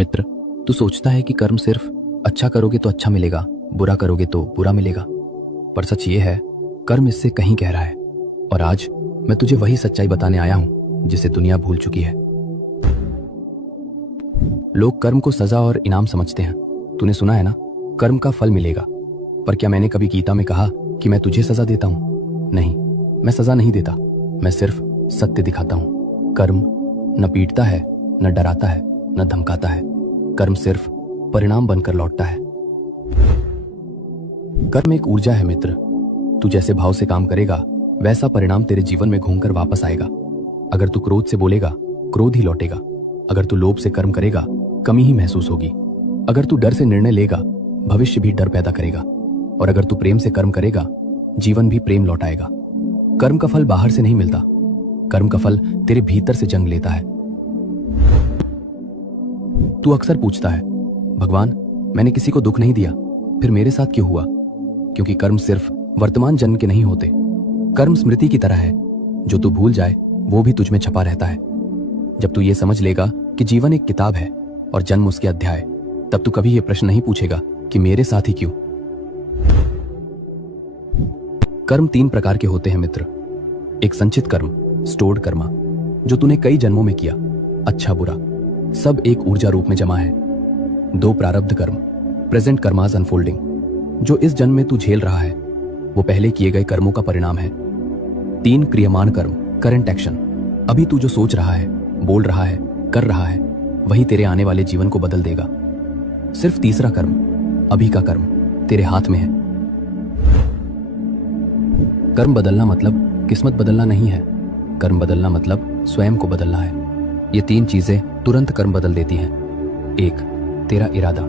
मित्र, तू सोचता है कि कर्म सिर्फ अच्छा करोगे तो अच्छा मिलेगा, बुरा करोगे तो बुरा मिलेगा। पर सच ये है, कर्म इससे कहीं गहरा है। और आज मैं तुझे वही सच्चाई बताने आया हूं जिसे दुनिया भूल चुकी है। लोग कर्म को सजा और इनाम समझते हैं। तूने सुना है ना, कर्म का फल मिलेगा। पर क्या मैंने कभी गीता में कहा कि मैं तुझे सजा देता हूं? नहीं, मैं सजा नहीं देता, मैं सिर्फ सत्य दिखाता हूं। कर्म न पीटता है, न डराता है, न धमकाता है। कर्म सिर्फ परिणाम बनकर लौटता है। कर्म एक ऊर्जा है मित्र। तू जैसे भाव से काम करेगा, वैसा परिणाम तेरे जीवन में घूमकर वापस आएगा। अगर तू क्रोध से बोलेगा, क्रोध ही लौटेगा। अगर तू लोभ से कर्म करेगा, कमी ही महसूस होगी। अगर तू डर से निर्णय लेगा, भविष्य भी डर पैदा करेगा। और अगर तू प्रेम से कर्म करेगा, जीवन भी प्रेम लौटाएगा। कर्म का फल बाहर से नहीं मिलता, कर्म का फल तेरे भीतर से जन्म लेता है। तू अक्सर पूछता है, भगवान मैंने किसी को दुख नहीं दिया, फिर मेरे साथ क्यों हुआ? क्योंकि कर्म सिर्फ वर्तमान जन्म के नहीं होते। कर्म स्मृति की तरह है, जो तू भूल जाए वो भी तुझ में छपा रहता है। जब तू ये समझ लेगा कि जीवन एक किताब है और जन्म उसके अध्याय, तब तू कभी ये प्रश्न नहीं पूछेगा कि मेरे साथ ही क्यों। कर्म 3 प्रकार के होते हैं मित्र। एक संचित कर्म, स्टोर्ड कर्मा, जो तूने कई जन्मों में किया, अच्छा बुरा सब एक ऊर्जा रूप में जमा है। 2 प्रारब्ध कर्म, प्रेजेंट कर्मास अनफोल्डिंग, जो इस जन्म में तू झेल रहा है, वो पहले किए गए कर्मों का परिणाम है। 3 क्रियमान कर्म, करंट एक्शन, अभी तू जो सोच रहा है, बोल रहा है, कर रहा है, वही तेरे आने वाले जीवन को बदल देगा। सिर्फ तीसरा कर्म, अभी का कर्म, तेरे हाथ में है। कर्म बदलना मतलब किस्मत बदलना नहीं है। कर्म बदलना मतलब स्वयं को बदलना है। ये 3 चीजें तुरंत कर्म बदल देती हैं। 1, तेरा इरादा।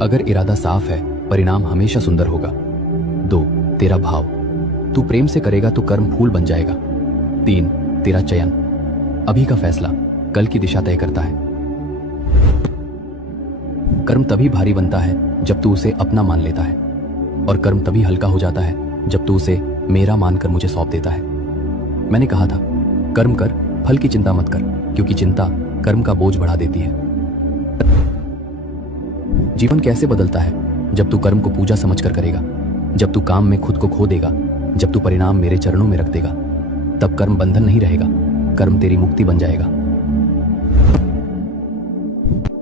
अगर इरादा साफ है, परिणाम हमेशा सुंदर होगा। 2, तेरा भाव। तू प्रेम से करेगा तो कर्म फूल बन जाएगा। 3, तेरा चयन। अभी का फैसला कल की दिशा तय करता है। कर्म तभी भारी बनता है जब तू उसे अपना मान लेता है, और कर्म तभी हल्का हो जाता है जब तू उसे मेरा मानकर मुझे सौंप देता है। मैंने कहा था, कर्म कर, फल की चिंता मत कर, क्योंकि चिंता कर्म का बोझ बढ़ा देती है। जीवन कैसे बदलता है? जब तू कर्म को पूजा समझकर करेगा, जब तू काम में खुद को खो देगा, जब तू परिणाम मेरे चरणों में रख देगा। तब कर्म बंधन नहीं रहेगा, कर्म तेरी मुक्ति बन जाएगा।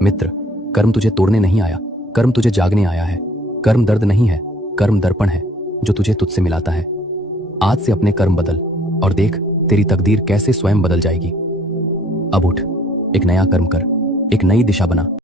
मित्र, कर्म तुझे तोड़ने नहीं आया, कर्म तुझे जागने आया है। कर्म दर्द नहीं है, कर्म दर्पण है जो तुझे तुझसे मिलाता है। आज से अपने कर्म बदल और देख तेरी तकदीर कैसे स्वयं बदल जाएगी। अब उठ, एक नया कर्म कर, एक नई दिशा बना।